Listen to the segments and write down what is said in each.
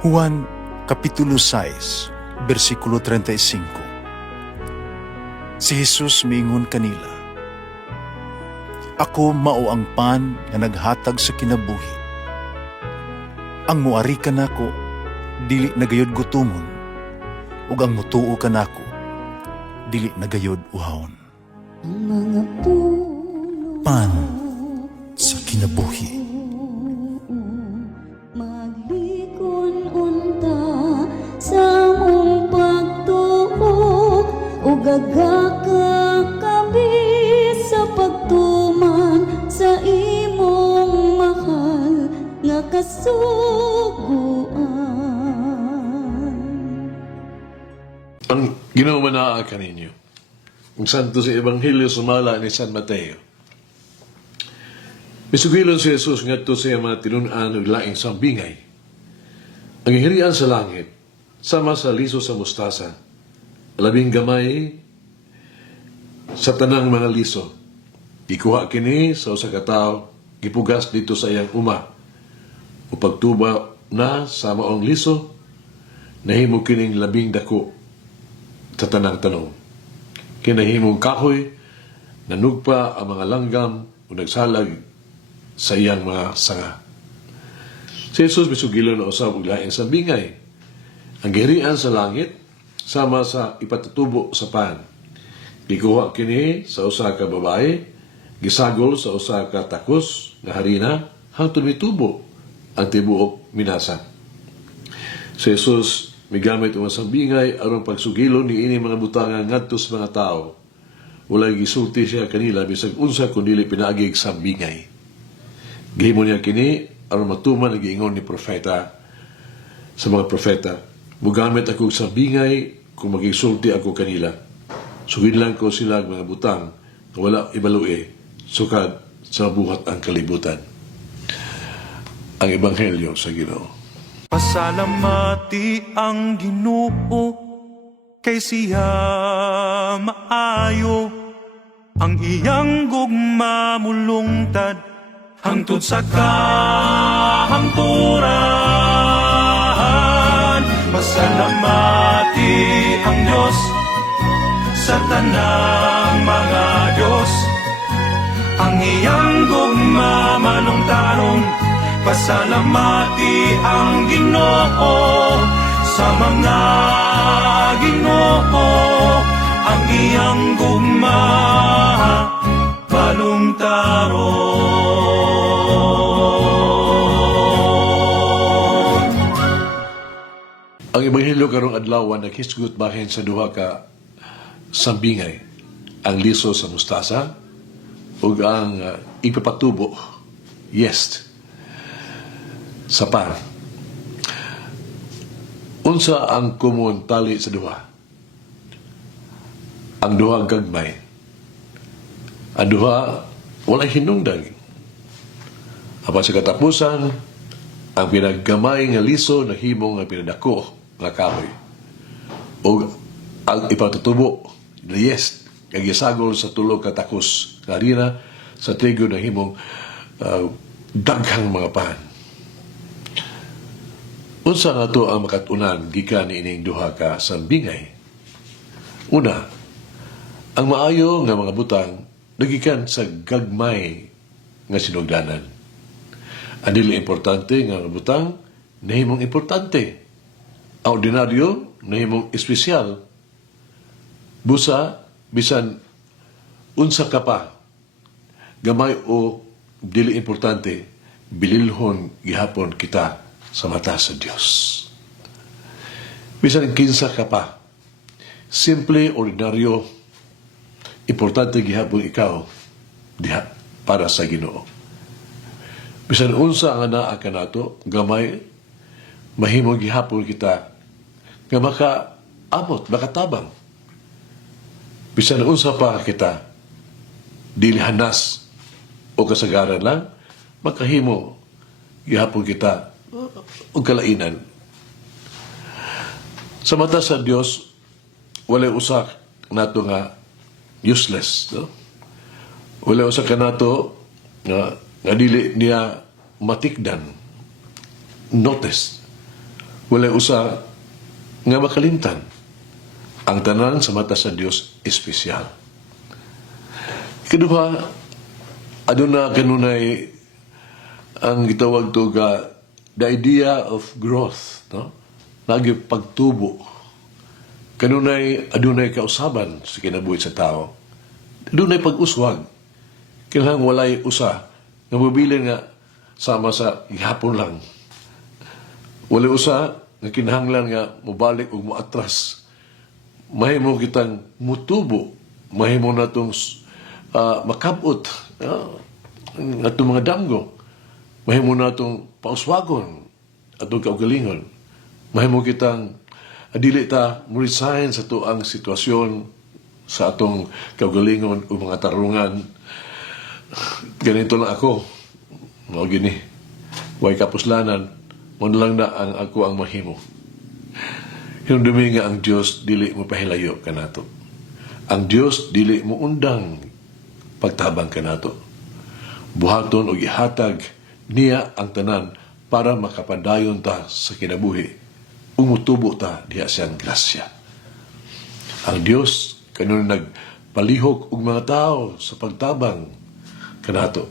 Juan Kapitulo 6, versikulo 35. Si Jesus miingon kanila, "Ako mao ang pan nga naghatag sa kinabuhi. Ang muari kanako dili nagayod gutomon, ug ang mutuo kanako dili nagayod uhawon." Ang mga puno Pan sa kinabuhi. maglikon unta sa mong pagtuo ug gagaka kami sa pagtuman sa imong mahal nga kasuguan. Ang ginawa ka ninyo, ang santo sa Ebanghelyo sumala ni San Mateo. Misugilon si Jesus ngadto sa mga tinunan ug laing sambingay. Ang hirian sa langit, sama sa liso sa mustasa, labing gamay sa tanang mga liso. Ikuha kini sa usa ka tawo, gipugas dito sa iyang uma. O pagtuba na sa maong liso, nahimo kining labing dako sa tanang tanong. Kinahimong kahoy, nanugpa ang mga langgam o nagsalag sa iyang mga sanga. Si Jesus misugilo na usab og laing sambingay. Ang gihirian sa langit sama sa ipatutubo sa pan. Gikuha kini sa usa ka babae, gisagol sa usa ka takos nga harina hangtod mitubo ang tibuok minasa. Si Jesus migamit ang sambingay aron pagsugilo ni ini mga butangan ngadto sa mga tao. Wala gisulti siya kanila bisag unsa kun dili pinaagig sambingay. Gihimo niya kini aron matuman ang giingon ni propeta sa mga propeta. Mugamit ako sa bingay kung magisulti ako kanila. Sugid lang ko sila mga butang na wala ibalue sukad sa buhat ang kalibutan. Ang Ebanghelyo sa Ginoo. Pasalamati ang Ginoo kay siya maayo, ang iyang gugma mulungtad hangtod sa kahangturan. Pasalamati ang Diyos sa tanang mga Diyos, ang iyang gugma malungtaron. Pasalamati ang Ginoo sa mga Ginoo, ang iyang gugma malungtaron. Ang Ebanghelyo karong adlaw naghisgot bahin sa duha ka sambingay, ang liso sa mustasa ug ang ipapatubo, yeast, sa pan. Unsa ang common tali sa duha? Ang duha gagmay. Ang duha walay hinungdag. Apan sa katapusan, ang pinaggamay nga liso nahimo nga pinadako nga kahoy. O ang ipatutubo na yeast nga gisagol sa tulo ka takos nga harina sa trigo nahimong daghang mga pan. Unsa nga to ang makatunan gikan ining duha ka sambingay? Una, ang maayo nga mga butang nagikan sa gagmay nga sinugdanan. Ang dili importante nga mga butang nahimong importante. Ang ordinaryo nahimong espesyal. Busa bisan unsa ka pa gamay o dili importante, bililhon gihapon kita sa mata sa Diyos. Bisan kinsa ka pa, simple, ordinaryo, importante gihapon ikaw diha para sa Ginoo. Bisan unsa ang anaa kanato, gamay, mahimo gihapon kita nga makaamot, makatabang. Bisan unsa pa kita, dili hanas o kasagaran lang, makahimo gihapon kita o kalainan. Sa mata sa Dios, walay usa nato nga useless, no? Walay usa ka nato nga dili niya matikdan, notice Walay usa nga makalimtan. Ang tanan sa mata sa Dios espesyal. Ikaduha, aduna kanunay ang gitawag to ga the idea of growth, no? Lagi pagtubo. Kanunay adunay kausaban sa kinabuhi sa tao. Adunay pag-uswag. Kailangan walay usa nga mobilin nga sama sa gihapon lang. Walay usa nga kinahanglan nga mobalik ug moatras. Mahimo kitang mutubo, mahimo natong makabot atong mga damgo, mahimo natong pauswagon atong kaugalingon, mahimo kitang dili ta mo-resign sa tuang sitwasyon sa atong kaugalingon o mga tarungan. Ganito lang ako, mao gini, way kapuslanan, mo lang na ang ako ang mahimo. Hinumdumi nga ang Diyos dili mo pahilayo kanato. Ang Diyos dili mo undang pagtabang kanato. Buhaton o ihatag niya ang tanan para makapadayon ta sa kinabuhi. Umutubo ta diha siyang grasya. Ang Diyos kanun nagpalihok og mga tao sa pagtabang kanato.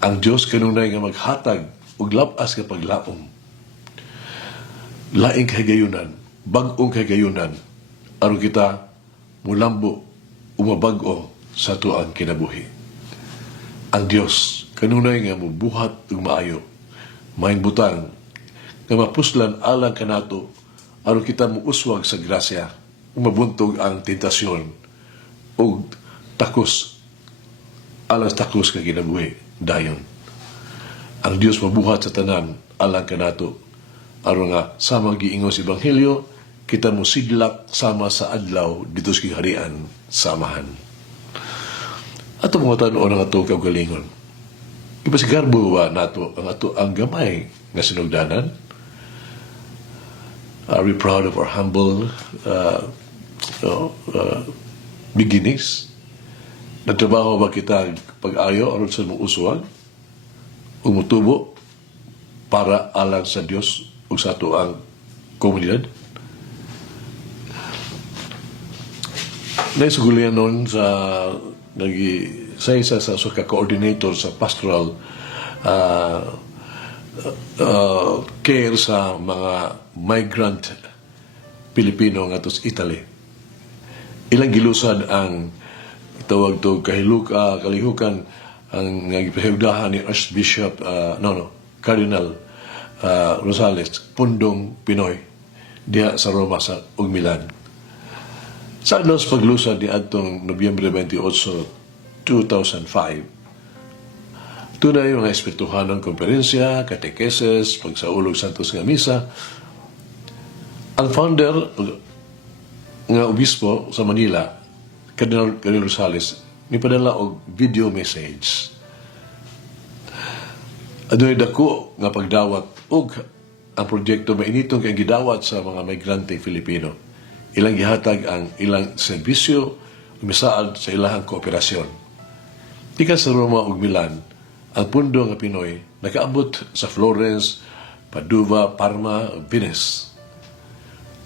Ang Diyos kanunay nga maghatag og labas nga paglaom. Laing kahigayunan, bag-ong kagayunan, aron kita mulambo umabag-o sa tuang kinabuhi. Ang Dios kanunay nga mubuhat ug maayo, maayong butang nga mapuslan alang kanato aron kita muuswag sa grasya ug mabuntog ang tentasyon ug takos alang takos nga kinabuhi dayon. Ang Dios mabuhat sa tanan alang kanato aron nga sama giingon sa ebanghelyo kita mo sidlak sama sa adlaw dito sa kiharian samahan. Ato mga tanon ang ato kaugalingon. Ipasigarbo ba nato ang ato ang gamay nga sinugdanan? Are we proud of our humble beginnings? Nagtrabaho ba kita pag-ayo aron sa mong uswag? Umutubo para alang sa Dios ug sa ato ang komunidad? Naisugulian noon sa sa isa sa ka-coordinator sa pastoral care sa mga migrant Pilipino nga to sa Italy. Ilang gilusad ang tawag to kalihukan ang gipahigdahan ni Archbishop Cardinal Rosales Pundong Pinoy diha sa Roma ug Milan. Sa adlaw sa paglusad ni adtong Nobyembre 28, 2005, tunay mga espirituhanong konferensya, katekeses, pagsaulog santos nga misa. Ang founder nga obispo sa Manila, Cardinal Rosales, mipadala og video message. Adunay dako nga pagdawat og ang proyekto mainitong kay gidawat sa mga migrante Filipino. Ilang gihatag ang ilang serbisyo umisaad sa ilahang kooperasyon. Ika sa Roma ug Milan, ang pundo nga Pinoy nakaabot sa Florence, Padua, Parma, Venice.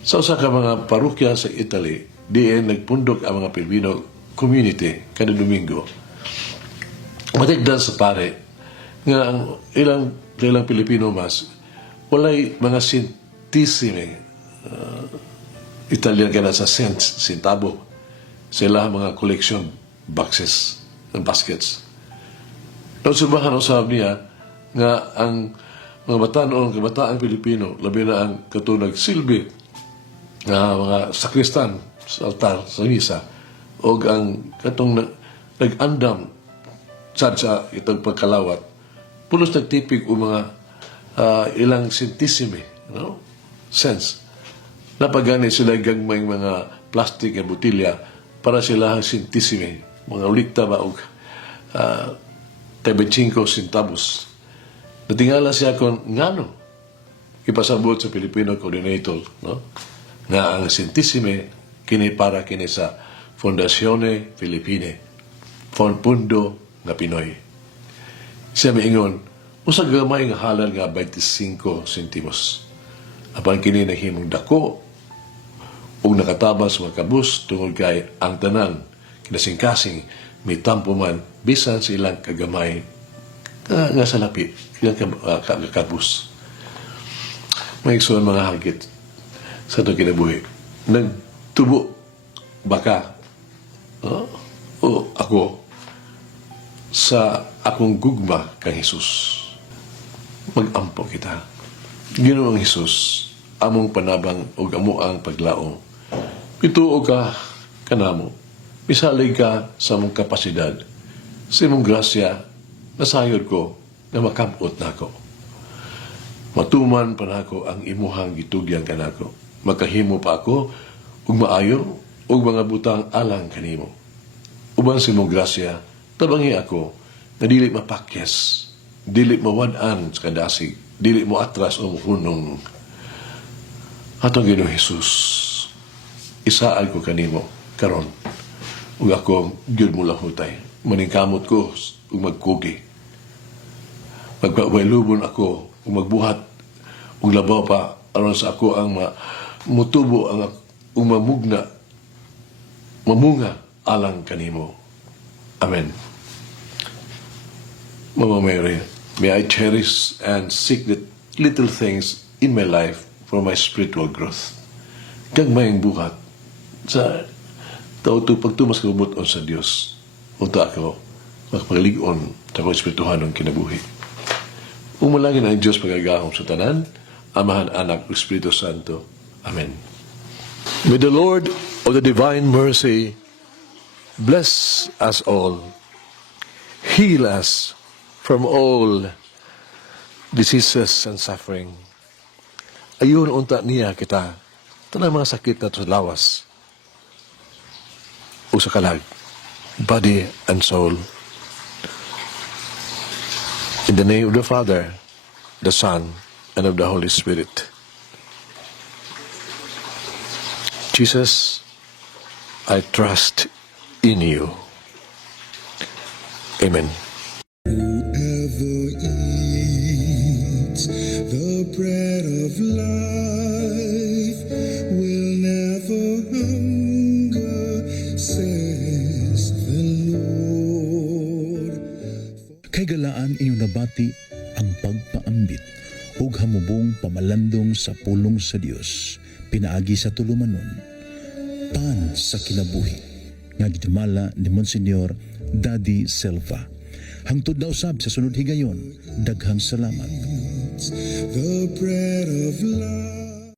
Sa usa ka mga parokya sa Italy, diin nagpundok ang mga Pilipino community kada Domingo. Matigdan sa pare nga ang ilang Pilipino mas walay mga centisime Italian ka na sa cents, centavo, sila mga collection boxes and baskets. Naunsubahan ang sabi niya nga ang mga kabataan Pilipino, labi na ang katunag silbi na mga sakristan sa altar, sa misa, o ang katong nag-andam sa itong pagkalawat, pulos nagtipig o mga ilang centisime, cents. Napagani sila gagmay mga plastic na butilya para sila centisime, mga ulikta ba og 25 centavos. Natingala siya kung ngano ipasabot sa Filipino coordinator, nga ang centisime kini para kini sa Fondazione Filipine, Fondo nga Pinoy. Siya miingon, usag gamay nga halal nga 25 centimos. Apan kini nahimong dako ug nakatabas mga kabus tungod kay ang tanan kinasing-kasing may tampo man bisan sa ilang kagamay nga salapi ilang kabus. May igsoon mga hagit sa itong kinabuhi. Nagtubo baka o ako sa akong gugma kang Hesus. Mag-ampo kita. Ginoong Hesus, among panabang o amo ang paglao. Pituo ka kanamo. Misalig ka sa mong kapasidad. Sa imong grasya, nasayod ko na makampot na ako. Matuman pa na ako ang imuhang gitugyan ka na ako. Makahimo pa ako ug maayo ug mga butang alang kanimo. Uban sa imong grasya, tabangi ako na dili mapakyas, dili mawad-an sa kadasig, dili mo atras o hunong. Atong Ginoong Hesus, isaal ko kanimo karon ug ako gyud mo lahutay. Maningkamot ko ug magkugi. Magpawailubon ako ug magbuhat ug labaw pa aron sa ako ang mutubo ang ug mamunga alang kanimo. Amen. Mama Mary, may I cherish and seek the little things in my life for my spiritual growth. Gagmayang buhat sa pagtumas kabubuton sa Dios. Unta ako makapagaligon sa akong espirituhanong kinabuhi. Umalangin ang Diyos pagagahom sa tanan, Amahan, Anak, ug Espiritu Santo. Amen. May the Lord of the divine mercy bless us all, heal us from all diseases and suffering. Ayun unta niya kita, tanang mga sakit na sa lawas o sa kalag, body and soul. In the name of the Father, the Son, and of the Holy Spirit. Jesus, I trust in you. Amen. Whoever eats the bread of life will never hunger, says the Lord. Kay galaan inyong nabati ang pagpaambit ug hamubong pamalandong sa pulong sa Dios pinaagi sa tulumanon pan sa kinabuhi nga gidumala ni Monsignor Daddy Silva. Hangtod na usab sa sunod higayon, daghang salamat. The bread of life.